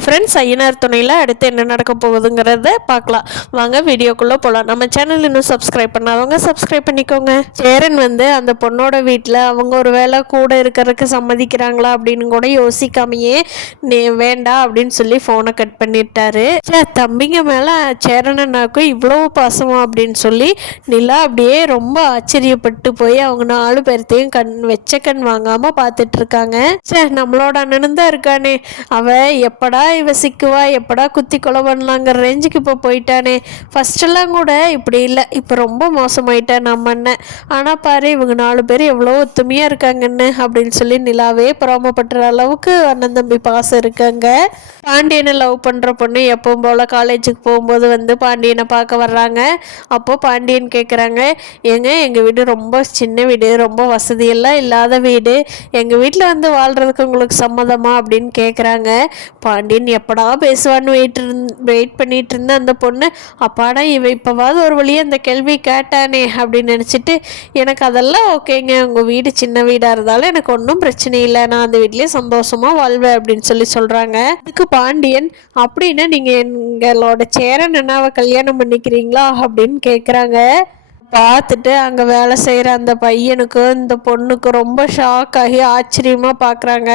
Hi friends, Ayyanar துணையில் அடுத்து என்ன நடக்க போகுதுங்கிறத பார்க்கலாம். வாங்க வீடியோக்குள்ளே போகலாம். நம்ம சேனல் இன்னும் சப்ஸ்கிரைப் பண்ணாதவங்க சப்ஸ்கிரைப் பண்ணிக்கோங்க. சேரன் அந்த பொண்ணோட வீட்டில் அவங்க ஒரு வேளை கூட இருக்கிறதுக்கு சம்மதிக்கிறாங்களா அப்படின்னு கூட யோசிக்காமையே நீ வேண்டாம் அப்படின்னு சொல்லி ஃபோனை கட் பண்ணிட்டாரு. தம்பிங்க மேலே சேரனனாக்கும் இவ்வளோ பாசமா அப்படின்னு சொல்லி நிலா அப்படியே ரொம்ப ஆச்சரியப்பட்டு போய் அவங்க 4 பேர்த்தையும் கண் வாங்காமல் பார்த்துட்டு இருக்காங்க. நம்மளோட அண்ணனும் தான் இருக்கானே, அவன் எப்படா இவ சிக்குவா, எப்படா குத்தி கொலை பண்ணலாங்கிற ரேஞ்சுக்கு இப்போ போயிட்டானே. ஃபஸ்ட்டெல்லாம் கூட இப்படி இல்லை, இப்போ ரொம்ப மோசமாயிட்டான் நம்ம அண்ணன். ஆனால் பாரு இவங்க 4 பேர் எவ்வளோ ஒத்துமையாக இருக்காங்கன்னு அப்படின்னு சொல்லி நிலாவே பொறாமப்படுற அளவுக்கு அண்ணன் தம்பி பாசம் இருக்காங்க. பாண்டியனை லவ் பண்ணுற பொண்ணு எப்பவும் போல் காலேஜுக்கு போகும்போது பாண்டியனை பார்க்க வர்றாங்க. அப்போது பாண்டியன் கேட்குறாங்க, எங்கள் வீடு ரொம்ப சின்ன வீடு, ரொம்ப வசதியெல்லாம் இல்லாத வீடு, எங்கள் வீட்டில் வாழ்கிறதுக்கு உங்களுக்கு சம்மதமா அப்படின்னு கேட்குறாங்க. பாண்டியன் எப்படா பேசுவான்னு வெயிட் பண்ணிட்டு இருந்த அந்த பொண்ணு, அப்பாடா இவ இப்போவாது ஒரு வழியாக அந்த கேள்வி கேட்டானே அப்படின்னு நினச்சிட்டு, எனக்கு அதெல்லாம் ஓகேங்க, உங்கள் வீடு சின்ன வீடாக இருந்தாலும் எனக்கு ஒன்றும் பிரச்சனை இல்லை, நான் அந்த வீட்லேயே சந்தோஷமாக வாழ்வேன் அப்படின்னு சொல்கிறாங்க. அதுக்கு பாண்டியன், அப்படின்னா நீங்கள் எங்களோட சேரன் அண்ணாவை கல்யாணம் பண்ணிக்கிறீங்களா அப்படின்னு கேட்குறாங்க. பார்த்துட்டு அங்கே வேலை செய்கிற அந்த பையனுக்கும் இந்த பொண்ணுக்கும் ரொம்ப ஷாக் ஆகி ஆச்சரியமாக பார்க்குறாங்க.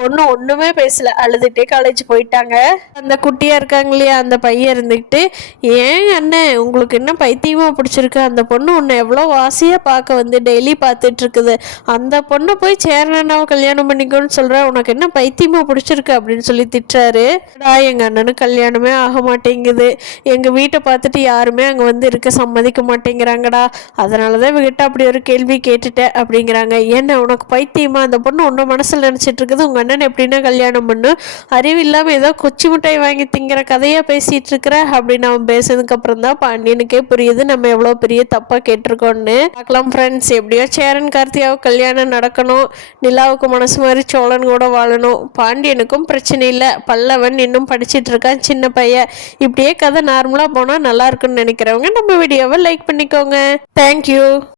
பொண்ணு ஒன்றுமே பேசலை, அழுதுகிட்டே காலேஜ் போயிட்டாங்க. அந்த குட்டியாக இருக்காங்க இல்லையா, அந்த பையன் இருந்துக்கிட்டு, ஏன் அண்ணன் உங்களுக்கு என்ன பைத்தியமாக பிடிச்சிருக்கு, அந்த பொண்ணு உன்னை எவ்வளோ வாசியாக பார்க்க டெய்லி பார்த்துட்ருக்குது, அந்த பொண்ணை போய் சேரனாவை கல்யாணம் பண்ணிக்கோன்னு சொல்கிறேன், உனக்கு என்ன பைத்தியமாக பிடிச்சிருக்கு அப்படின்னு சொல்லி திட்டுறாரு. எங்கள் அண்ணனுக்கு கல்யாணமே ஆக மாட்டேங்குது, எங்கள் வீட்டை பார்த்துட்டு யாருமே அங்கே இருக்க சம்மதிக்க மாட்டேங்கிறாங்க, அதனால தான் இவகிட்ட அப்படி ஒரு கேள்வி கேட்டுட்டேன் அப்படிங்கிறாங்க. ஏன்னா உனக்கு பைத்தியமா, அந்த பொண்ணு ஒன்றும் மனசில் நினச்சிட்டு இருக்குது, உங்கள் அண்ணன் எப்படின்னா கல்யாணம் பண்ணு, அறிவு இல்லாமல் ஏதோ கொச்சி மிட்டாய் வாங்கி திங்கிற கதையாக பேசிகிட்டு இருக்கிற அப்படின்னு அவன் பேசுனதுக்கப்புறம் தான் பாண்டியனுக்கே புரியுது நம்ம எவ்வளோ பெரிய தப்பாக கேட்டிருக்கோன்னு. பார்க்கலாம் ஃப்ரெண்ட்ஸ், எப்படியோ சேரன் கார்த்தியாவுக்கு கல்யாணம் நடக்கணும், நிலாவுக்கு மனசு மாதிரி சோழன் கூட வாழணும், பாண்டியனுக்கும் பிரச்சனை இல்லை, பல்லவன் இன்னும் படிச்சுட்டு இருக்கான் சின்ன பையன், இப்படியே கதை நார்மலாக போனால் நல்லா இருக்குன்னு நினைக்கிறவங்க நம்ம வீடியோவை லைக் பண்ணிக்கோங்க. Thank you.